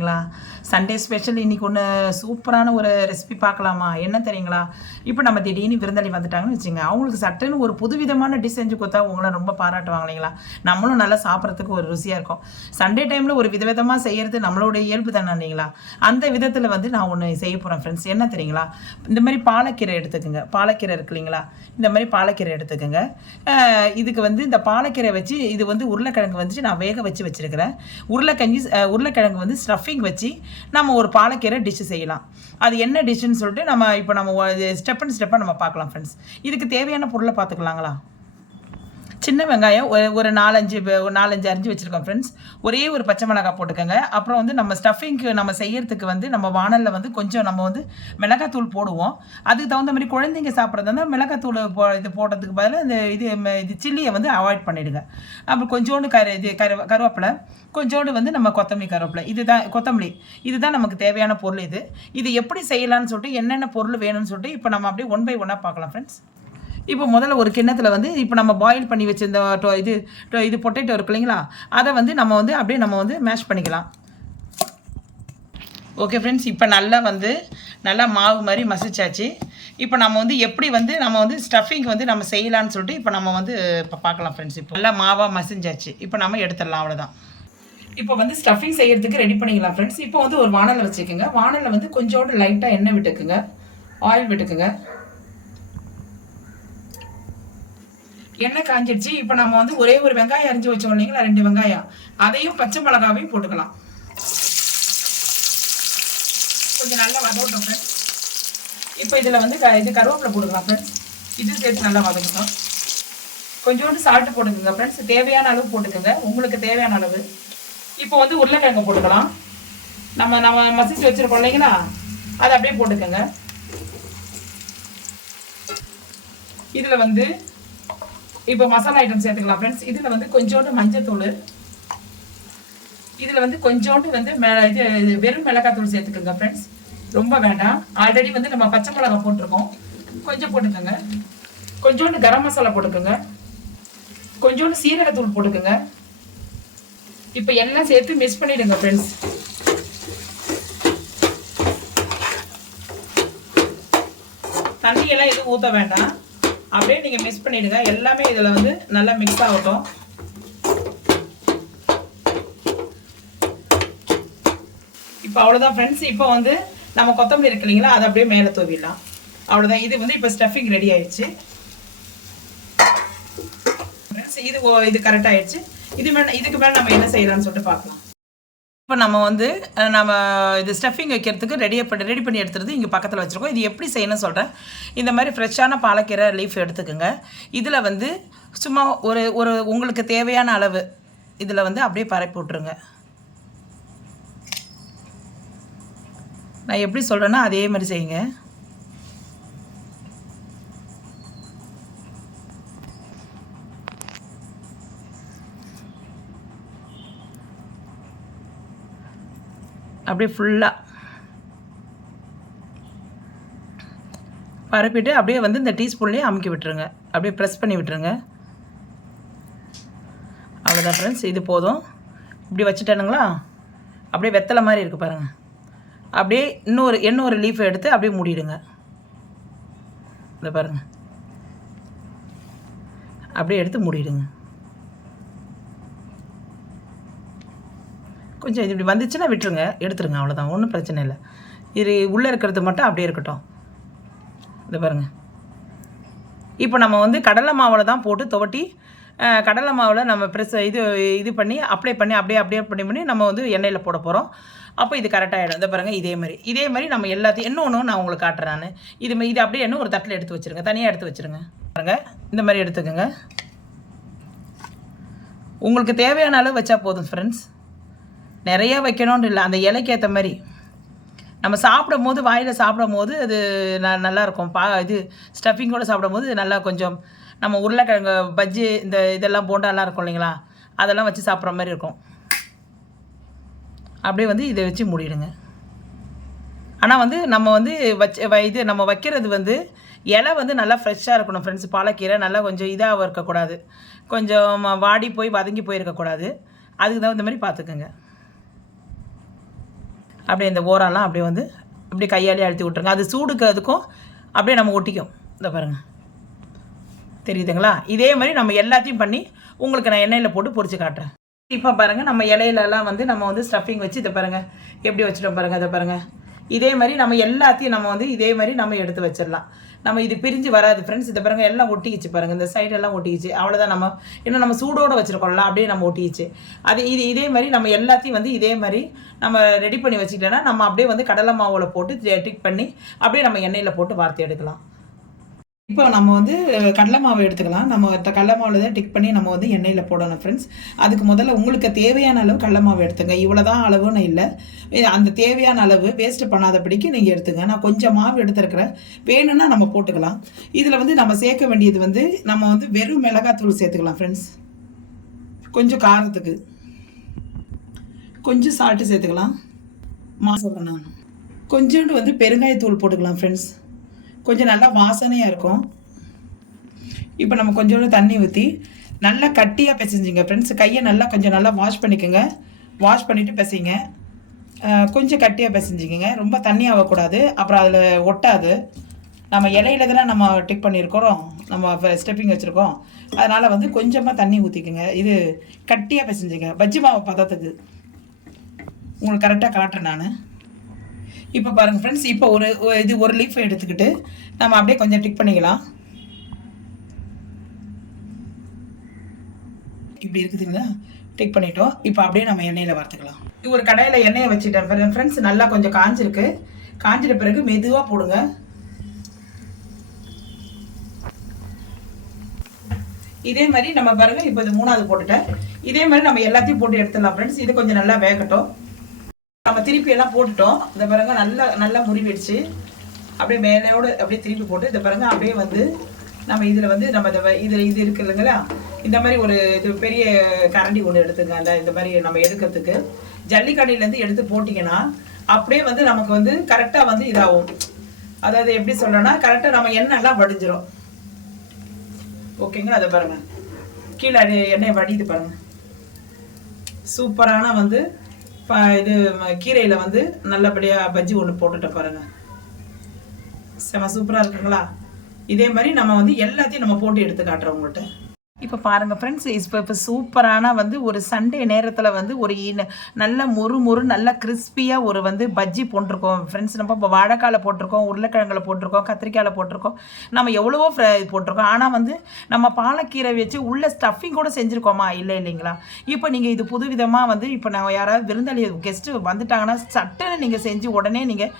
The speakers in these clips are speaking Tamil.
ங்களா சண்டே ஸ்பெஷல் இன்னைக்கு ஒன்று சூப்பரான ஒரு ரெசிபி பார்க்கலாமா? என்ன தெரியுங்களா? இப்போ நம்ம திடீர்னு விருந்தாளி வந்துட்டாங்கன்னு வச்சுங்க, அவங்களுக்கு சட்டுன்னு ஒரு புதுவிதமான டிஷ் செஞ்சு கொடுத்தா உங்களை ரொம்ப பாராட்டுவாங்க இல்லைங்களா? நம்மளும் நல்லா சாப்பிட்றதுக்கு ஒரு ருசியாக இருக்கும். சண்டே டைமில் ஒரு விதவிதமாக செய்கிறது நம்மளோட இயல்பு தானே இல்லைங்களா? அந்த விதத்தில் வந்து நான் ஒன்று செய்ய போகிறேன் ஃப்ரெண்ட்ஸ். என்ன தெரியுங்களா? இந்த மாதிரி பாலக்கீரை எடுத்துக்கோங்க. பாலக்கீரை இருக்கு இல்லைங்களா? இந்த மாதிரி பாலக்கீரை எடுத்துக்கோங்க. இதுக்கு வந்து இந்த பாலக்கீரை வச்சு இது வந்து உருளைக்கிழங்கு வந்துட்டு நான் வேக வச்சு வச்சுருக்கிறேன். உருளைக்கிழங்கு வந்து ஸ்டஃபிங் வச்சு நம்ம ஒரு பாலக்கீரை டிஷ்ஷு செய்யலாம். அது என்ன டிஷ்ஷுன்னு சொல்லிட்டு நம்ம ஸ்டெப் அண்ட் ஸ்டெப்பாக நம்ம பார்க்கலாம் ஃப்ரெண்ட்ஸ். இதுக்கு தேவையான பொருளை பார்த்துக்கலாங்களா? சின்ன வெங்காயம் ஒரு 4-5 அரிஞ்சு வச்சுருக்கோம் ஃப்ரெண்ட்ஸ். ஒரே ஒரு பச்சை மிளகாய் போட்டுக்கோங்க. அப்புறம் வந்து நம்ம ஸ்டஃபிங்க்கு நம்ம செய்யறதுக்கு வந்து நம்ம வானலில் வந்து கொஞ்சம் நம்ம வந்து மிளகாத்தூள் போடுவோம். அதுக்கு தகுந்த மாதிரி குழந்தைங்க சாப்பிட்றதா மிளகாத்தூள் இது போடுறதுக்கு பதிலாக இது சில்லியை வந்து அவாய்ட் பண்ணிவிடுங்க. அப்புறம் கொஞ்சோண்டு கருவேப்பிலை, கொஞ்சோண்டு வந்து நம்ம கொத்தமல்லி இதுதான் நமக்கு தேவையான பொருள். இது எப்படி செய்யலாம்னு சொல்லிட்டு என்னென்ன பொருள் வேணும்னு சொல்லிட்டு இப்போ நம்ம அப்படியே ஒன் பை ஒன்னாக பார்க்கலாம் ஃப்ரெண்ட்ஸ். இப்போ முதல்ல ஒரு கிண்ணத்தில் வந்து இப்போ நம்ம பாயில் பண்ணி வச்சிருந்த இது பொட்டேட்டோ இருக்கு இல்லைங்களா? அதை வந்து நம்ம வந்து மேஷ் பண்ணிக்கலாம். ஓகே ஃப்ரெண்ட்ஸ், இப்போ நல்லா மாவு மாதிரி மசிச்சாச்சு. இப்போ நம்ம வந்து எப்படி வந்து நம்ம வந்து ஸ்டஃபிங் வந்து நம்ம செய்யலான்னு சொல்லிட்டு இப்போ பார்க்கலாம் ஃப்ரெண்ட்ஸ். இப்போ நல்லா மாவாக மசிஞ்சாச்சு. இப்போ நம்ம எடுத்துடலாம், அவ்வளோதான். இப்போ வந்து ஸ்டஃபிங் செய்யறதுக்கு ரெடி பண்ணிக்கலாம் ஃப்ரெண்ட்ஸ். இப்போ வந்து ஒரு வானலை வச்சுக்கோங்க. வானலில் வந்து கொஞ்சோண்டு லைட்டாக எண்ணெய் விட்டுக்குங்க, ஆயில் விட்டுக்குங்க. எண்ணெய் காஞ்சிடுச்சு. இப்போ நம்ம வந்து ஒரே ஒரு வெங்காயம் அரிஞ்சு வச்சோம் இல்லைங்களா? 2 வெங்காயம், அதையும் பச்சை மிளகாவையும் போட்டுக்கலாம். கொஞ்சம் நல்லா வதக்கட்டும் ஃப்ரெண்ட்ஸ். இப்போ இதில் வந்து கருவேப்பிலை போட்டுக்கலாம் ஃப்ரெண்ட்ஸ். இது சேர்த்து நல்லா வதக்கட்டும். கொஞ்சோண்டு சால்ட்டு போட்டுக்கோங்க ஃப்ரெண்ட்ஸ். தேவையான அளவு போட்டுக்கோங்க, உங்களுக்கு தேவையான அளவு. இப்போ வந்து உருளைக்கிழங்கு போட்டுக்கலாம். நம்ம மசிச்சு வச்சுருக்கோம் இல்லைங்களா? அதை அப்படியே போட்டுக்கோங்க. இதில் வந்து இப்போ மசாலா ஐட்டம் சேர்த்துக்கலாம் ஃப்ரெண்ட்ஸ். இதில் வந்து கொஞ்சோண்டு மஞ்சத்தூள், இதில் வந்து கொஞ்சோண்டு வந்து வெறும் மிளகாத்தூள் சேர்த்துக்கோங்க ஃப்ரெண்ட்ஸ். ரொம்ப வேண்டாம், ஆல்ரெடி வந்து நம்ம பச்சை மிளகா போட்டிருக்கோம். கொஞ்சம் போட்டுக்கோங்க. கொஞ்சோண்டு கரம் மசாலா போட்டுக்கோங்க. கொஞ்சோண்டு சீரகத்தூள் போட்டுக்கோங்க. இப்போ எல்லாம் சேர்த்து மிக்ஸ் பண்ணிடுங்க ஃப்ரெண்ட்ஸ். தண்ணியெல்லாம் எதுவும் ஊற்ற வேண்டாம், அப்படியே நீங்கள் மிக்ஸ் பண்ணிவிடுங்க. எல்லாமே இதில் வந்து நல்லா மிக்ஸ் ஆகட்டும். இப்போ அவ்வளோதான் ஃப்ரெண்ட்ஸ். இப்போ வந்து நம்ம கொத்தமல்லி இருக்கு இல்லைங்களா? அதை அப்படியே மேலே தூவிடலாம். அவ்வளோதான். இது வந்து இப்போ ஸ்டஃபிங் ரெடி ஆயிடுச்சு ஃப்ரெண்ட்ஸ். இது கரெக்டாக ஆயிடுச்சு. இதுக்கு மேலே நம்ம என்ன செய்யலாம்னு சொல்லிட்டு பார்க்கலாம். இப்போ நம்ம இது ஸ்டஃபிங் வைக்கிறதுக்கு ரெடி பண்ணி எடுத்துறது இங்கே பக்கத்தில் வச்சுருக்கோம். இது எப்படி செய்யணும்னு சொல்கிறேன். இந்த மாதிரி ஃப்ரெஷ்ஷான பாலக்கீரை லீஃப் எடுத்துக்கோங்க. இதில் வந்து சும்மா ஒரு உங்களுக்கு தேவையான அளவு இதில் வந்து அப்படியே பரப்பி விட்ருங்க. நான் எப்படி சொல்கிறேன்னா அதே மாதிரி செய்யுங்க. அப்படியே ஃபுல்லாக பரப்பிட்டு அப்படியே வந்து இந்த டீஸ்பூன்லேயே அமுக்கி விட்டுருங்க. அப்படியே ப்ரெஸ் பண்ணி விட்டுருங்க. அவ்வளோதான் ஃப்ரெண்ட்ஸ், இது போதும். இப்படி வச்சுட்டேனுங்களா? அப்படியே வெத்தலை மாதிரி இருக்குது பாருங்கள். அப்படியே இன்னொரு லீஃபை எடுத்து அப்படியே மூடிடுங்க. இதை பாருங்கள், அப்படியே எடுத்து மூடிடுங்க. கொஞ்சம் இது இப்படி வந்துச்சுன்னா விட்டுருங்க, எடுத்துருங்க, அவ்வளோதான், ஒன்றும் பிரச்சனை இல்லை. இது உள்ளே இருக்கிறது மட்டும் அப்படியே இருக்கட்டும். இதை பாருங்கள். இப்போ நம்ம வந்து கடலை மாவில் தான் போட்டு துவட்டி, கடலை மாவில் நம்ம இது பண்ணி அப்ளை பண்ணி அப்படியே பண்ணி நம்ம வந்து எண்ணெயில் போட போகிறோம். அப்போ இது கரெக்டாகிடும். இதை பாருங்கள், இதே மாதிரி நம்ம எல்லாத்தையும் இன்னொன்று நான் உங்களுக்கு காட்டுறேன். நான் இது அப்படியே ஒரு தட்டில் எடுத்து வச்சுருங்க, தனியாக எடுத்து வச்சுருங்க. பாருங்கள், இந்த மாதிரி எடுத்துக்கோங்க. உங்களுக்கு தேவையான அளவு வச்சா போதும் ஃப்ரெண்ட்ஸ். நிறையா வைக்கணும்னு இல்லை, அந்த இலைக்கு ஏற்ற மாதிரி நம்ம வாயில் சாப்பிடும் போது அது நல்லாயிருக்கும். இது ஸ்டஃபிங்கோடு சாப்பிடும் போது நல்லா கொஞ்சம் நம்ம உருளைக்கிழங்கு பஜ்ஜி இதெல்லாம் போண்டாலாம் இருக்கும் இல்லைங்களா? அதெல்லாம் வச்சு சாப்பிட்ற மாதிரி இருக்கும். அப்படியே வந்து இதை வச்சு மூடிடுங்க. ஆனால் வந்து நம்ம வந்து நம்ம வைக்கிறது வந்து இலை வந்து நல்லா ஃப்ரெஷ்ஷாக இருக்கணும் ஃப்ரெண்ட்ஸ். பாலக்கீரை நல்லா கொஞ்சம் இதாக இருக்கக்கூடாது, கொஞ்சம் வாடி போய் வதங்கி போயிருக்கக்கூடாது. அதுக்கு தகுந்த மாதிரி பார்த்துக்குங்க. அப்படியே இந்த ஓரெல்லாம் அப்படியே வந்து இப்படி கையாலே அழுத்தி விட்ருங்க. அது சூடுக்கு அதுக்கும் அப்படியே நம்ம ஒட்டிக்கும். இந்த பாருங்கள், தெரியுதுங்களா? இதே மாதிரி நம்ம எல்லாத்தையும் பண்ணி உங்களுக்கு நான் எண்ணெயில் போட்டு பொரிச்சு காட்டுறேன். இப்போ பாருங்கள், நம்ம இலையிலலாம் வந்து நம்ம வந்து ஸ்டஃபிங் வச்சு இதை பாருங்கள் எப்படி வச்சுட்டோம் பாருங்கள். அதை பாருங்கள், இதே மாதிரி நம்ம எல்லாத்தையும் நம்ம வந்து இதே மாதிரி நம்ம எடுத்து வச்சிடலாம். நம்ம இது பிரிஞ்சு வராது ஃப்ரெண்ட்ஸ். இதை பாருங்கள், எல்லாம் ஒட்டிக்கிச்சு பாருங்கள், இந்த சைடெல்லாம் ஒட்டிக்கிச்சு. அவ்வளோதான். நம்ம இன்னும் நம்ம சூடோடு வச்சுருக்கோம்ல, அப்படியே நம்ம ஒட்டிக்கிச்சு. அது இதே மாதிரி நம்ம எல்லாத்தையும் வந்து இதே மாதிரி நம்ம ரெடி பண்ணி வச்சுக்கிட்டோன்னா நம்ம அப்படியே வந்து கடலை மாவில் போட்டு டிக் பண்ணி அப்படியே நம்ம எண்ணெயில் போட்டு வார்த்து எடுக்கலாம். இப்போ நம்ம வந்து கடலை மாவு எடுத்துக்கலாம். நம்ம கடலை மாவில் தான் டிக் பண்ணி நம்ம வந்து எண்ணெயில் போடணும் ஃப்ரெண்ட்ஸ். அதுக்கு முதல்ல உங்களுக்கு தேவையான அளவு கடலை மாவு எடுத்துங்க. இவ்வளோ தான் அளவுன்னு இல்லை, அந்த தேவையான அளவு வேஸ்ட்டு பண்ணாதபடிக்கு நீங்கள் எடுத்துங்க. நான் கொஞ்சம் மாவு எடுத்துருக்கிறேன், வேணும்னா நம்ம போட்டுக்கலாம். இதில் வந்து நம்ம சேர்க்க வேண்டியது வந்து நம்ம வந்து வெறும் மிளகாத்தூள் சேர்த்துக்கலாம் ஃப்ரெண்ட்ஸ். கொஞ்சம் காரத்துக்கு கொஞ்சம் சால்ட்டு சேர்த்துக்கலாம். சொல்கிறேன், கொஞ்சோண்டு வந்து பெருங்காயத்தூள் போட்டுக்கலாம் ஃப்ரெண்ட்ஸ். கொஞ்சம் நல்லா வாசனையாக இருக்கும். இப்போ நம்ம கொஞ்சோண்டு தண்ணி ஊற்றி நல்லா கட்டியாக பிசைஞ்சிங்க ஃப்ரெண்ட்ஸ். கையை நல்லா கொஞ்சம் நல்லா வாஷ் பண்ணிக்கோங்க. வாஷ் பண்ணிவிட்டு பிசைங்க. கொஞ்சம் கட்டியாக பிசைஞ்சிக்கோங்க, ரொம்ப தண்ணி ஆகக்கூடாது, அப்புறம் அதில் ஒட்டாது. நம்ம இலையில தானே நம்ம டிக் பண்ணியிருக்கிறோம், நம்ம ஸ்டெப்பிங் வச்சுருக்கோம், அதனால் வந்து கொஞ்சமாக தண்ணி ஊற்றிக்குங்க. இது கட்டியாக பிசைஞ்சிங்க, பஜ்ஜி மாவு பதத்துக்கு. உங்களுக்கு கரெக்டாக காட்டுறேன் நான். இப்போ பாருங்கள் ஃப்ரெண்ட்ஸ், இப்போ ஒரு லீஃப் எடுத்துக்கிட்டு நம்ம அப்படியே கொஞ்சம் டிக் பண்ணிக்கலாம். இப்படி இருக்குதுங்களா, டிக் பண்ணிட்டோம். இப்போ அப்படியே நம்ம எண்ணெயில் வறுத்துக்கலாம். ஒரு கடாயில் எண்ணெயை வச்சுட்டேன் ஃப்ரெண்ட்ஸ். நல்லா கொஞ்சம் காஞ்சிருக்கு. காஞ்சிட்ட பிறகு மெதுவாக போடுங்க. இதே மாதிரி நம்ம பாருங்கள், இப்போ இது 3வது போட்டுட்டேன். இதே மாதிரி நம்ம எல்லாத்தையும் போட்டு எடுத்துடலாம் ஃப்ரெண்ட்ஸ். இது கொஞ்சம் நல்லா வேகட்டும். நம்ம திருப்பி எல்லாம் போட்டுட்டோம். இந்த பாருங்க, நல்லா முறிவிடுச்சு. அப்படியே மேலையோடு அப்படியே திருப்பி போட்டு இந்த பாருங்க, அப்படியே வந்து நம்ம இதில் வந்து நம்ம இது இருக்கு இல்லைங்களா, இந்த மாதிரி ஒரு இது பெரிய கரண்டி ஒன்று எடுத்துங்க. இந்த மாதிரி நம்ம எடுக்கிறதுக்கு ஜல்லிக்கடையிலேருந்து எடுத்து போட்டிங்கன்னா அப்படியே வந்து நமக்கு வந்து கரெக்டாக வந்து இதாகும். அதாவது எப்படி சொல்லணும்னா, கரெக்டாக நம்ம எண்ணெய்லாம் வடிஞ்சிரும். ஓகேங்களா? அதை பாருங்க, கீழே எண்ணெய் வடிது பாருங்க. சூப்பரான வந்து இது கீரையில் வந்து நல்லபடியாக பஜ்ஜி ஒன்று போட்டுட்டு பாருங்கள். செம சூப்பராக இருக்குங்களா? இதே மாதிரி நம்ம வந்து எல்லாத்தையும் நம்ம போட்டு எடுத்து காட்டுறோம் உங்கள்கிட்ட. இப்போ பாருங்கள் ஃப்ரெண்ட்ஸ், இப்போ சூப்பரான வந்து ஒரு சண்டே நேரத்தில் வந்து ஒரு நல்ல மொறு நல்ல கிறிஸ்பியாக ஒரு வந்து பஜ்ஜி போட்டிருக்கோம் ஃப்ரெண்ட்ஸ். நம்ம இப்போ வாழைக்காயில் போட்டிருக்கோம், உருளைக்கிழங்குல போட்டிருக்கோம், கத்திரிக்காயில் போட்டிருக்கோம், நம்ம எவ்வளவோ போட்டிருக்கோம். ஆனால் வந்து நம்ம பாலக்கீரை வச்சு உள்ள ஸ்டஃபிங் கூட செஞ்சுருக்கோமா? இல்லைங்களா? இப்போ நீங்கள் இது புதுவிதமாக வந்து இப்போ நாங்கள் யாராவது விருந்தாளி கெஸ்ட்டு வந்துட்டாங்கன்னா சட்டுன்னு நீங்கள் செஞ்சு உடனே நீங்கள்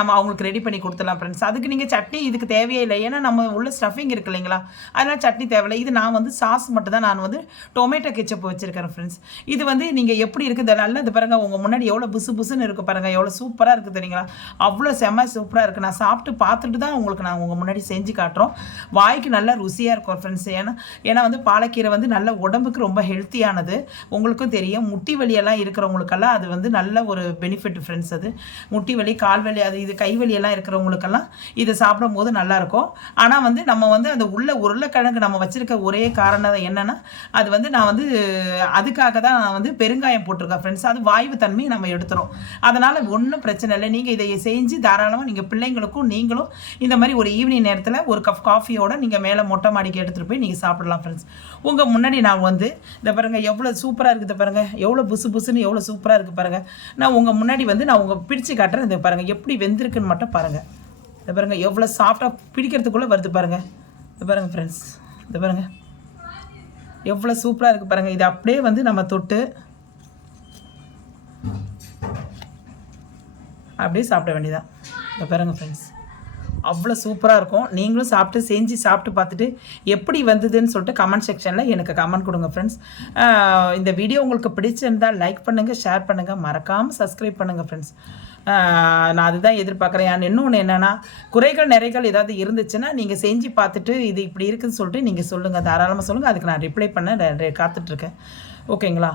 நம்ம அவங்களுக்கு ரெடி பண்ணி கொடுத்துடலாம் ஃப்ரெண்ட்ஸ். அதுக்கு நீங்கள் சட்னி இதுக்கு தேவையே இல்லை, ஏன்னா நம்ம உள்ள ஸ்டஃபிங் இருக்கு இல்லைங்களா, அதனால் சட்னி தேவையில்லை. இது நான் வந்து சாஸ் மட்டும் தான் நான் வந்து டொமேட்டோ கெச்சப் வச்சுருக்கிறேன் ஃப்ரெண்ட்ஸ். இது வந்து நீங்கள் எப்படி இருக்குது நல்லா இது பாருங்கள், உங்கள் முன்னாடி எவ்வளோ புசுன்னு இருக்குது பாருங்கள், எவ்வளோ சூப்பராக இருக்குது தெரியுங்களா? அவ்வளோ செம்ம சூப்பராக இருக்குது. நான் சாப்பிட்டு பார்த்துட்டு தான் உங்களுக்கு நான் உங்கள் முன்னாடி செஞ்சு காட்டுறோம். வாய்க்கு நல்லா ருசியாக இருக்கும் ஃப்ரெண்ட்ஸ். ஏன்னா வந்து பாலக்கீரை வந்து நல்ல உடம்புக்கு ரொம்ப ஹெல்த்தியானது. உங்களுக்கும் தெரியும், முட்டி வலியெல்லாம் இருக்கிறவங்களுக்கெல்லாம் அது வந்து நல்ல ஒரு பெனிஃபிட் ஃப்ரெண்ட்ஸ். அது முட்டி வலி, கால் வலி, அது இது கை வலியெல்லாம் இருக்கிறவங்களுக்கெல்லாம் இதை சாப்பிடும் போது நல்லாயிருக்கும். ஆனால் வந்து நம்ம வந்து அந்த உருளைக்கிழங்கு நம்ம வச்சுருக்க ஒரே காரணம் என்னன்னா, அது வந்து நான் வந்து அதுக்காக தான் நான் வந்து பெருங்காயம் போட்டிருக்கேன் ஃப்ரெண்ட்ஸ். அது வாய்வு தன்மையை நம்ம எடுத்துரும். அதனால் ஒன்றும் பிரச்சனை இல்லை. நீங்கள் இதை செஞ்சு தாராளமாக நீங்கள் பிள்ளைங்களுக்கும் நீங்களும் இந்த மாதிரி ஒரு ஈவினிங் நேரத்தில் ஒரு கப் காஃபியோட நீங்கள் மேலே மொட்டை மாடிக்கு எடுத்துகிட்டு போய் நீங்கள் சாப்பிடலாம் ஃப்ரெண்ட்ஸ். உங்கள் முன்னாடி நான் வந்து இந்த பாருங்கள் எவ்வளோ சூப்பராக இருக்குது பாருங்கள், எவ்வளோ புசுன்னு எவ்வளோ சூப்பராக இருக்குது பாருங்கள். நான் உங்கள் முன்னாடி வந்து நான் உங்கள் பிடிச்சி காட்டுறேன். இந்த பாருங்கள் எப்படி வெந்திருக்குன்னு மட்டும் பாருங்கள். இந்த பாருங்கள் எவ்வளோ சாஃப்டாக பிடிக்கிறதுக்குள்ளே வருது பாருங்கள். இந்த பாருங்கள் ஃப்ரெண்ட்ஸ், இந்த பாருங்கள் எவ்வளோ சூப்பராக இருக்குது பாருங்கள். இது அப்படியே வந்து நம்ம தொட்டு அப்படியே சாப்பிட வேண்டியதான். இந்த பாருங்கள் ஃப்ரெண்ட்ஸ், அவ்வளோ சூப்பராக இருக்கும். நீங்களும் செஞ்சு சாப்பிட்டு பார்த்துட்டு எப்படி வந்ததுன்னு சொல்லிட்டு கமெண்ட் செக்ஷனில் எனக்கு கமெண்ட் கொடுங்க ஃப்ரெண்ட்ஸ். இந்த வீடியோ உங்களுக்கு பிடிச்சிருந்தால் லைக் பண்ணுங்கள், ஷேர் பண்ணுங்கள், மறக்காமல் சப்ஸ்கிரைப் பண்ணுங்கள் ஃப்ரெண்ட்ஸ். நான் அதுதான் எதிர்பார்க்குறேன். இன்னொன்று என்னென்னா, குறைகள் நிறைகள் ஏதாவது இருந்துச்சுன்னா நீங்கள் செஞ்சு பார்த்துட்டு இது இப்படி இருக்குதுன்னு சொல்லிட்டு நீங்கள் சொல்லுங்கள், தாராளமாக சொல்லுங்கள். அதுக்கு நான் ரிப்ளை பண்ண காத்துட்ருக்கேன். ஓகேங்களா?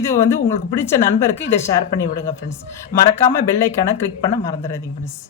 இது வந்து உங்களுக்கு பிடிச்ச நண்பருக்கு இதை ஷேர் பண்ணி விடுங்க ஃப்ரெண்ட்ஸ். மறக்காமல் பெல் ஐக்கானை கிளிக் பண்ண மறந்துடாதீங்க ஃப்ரெண்ட்ஸ்.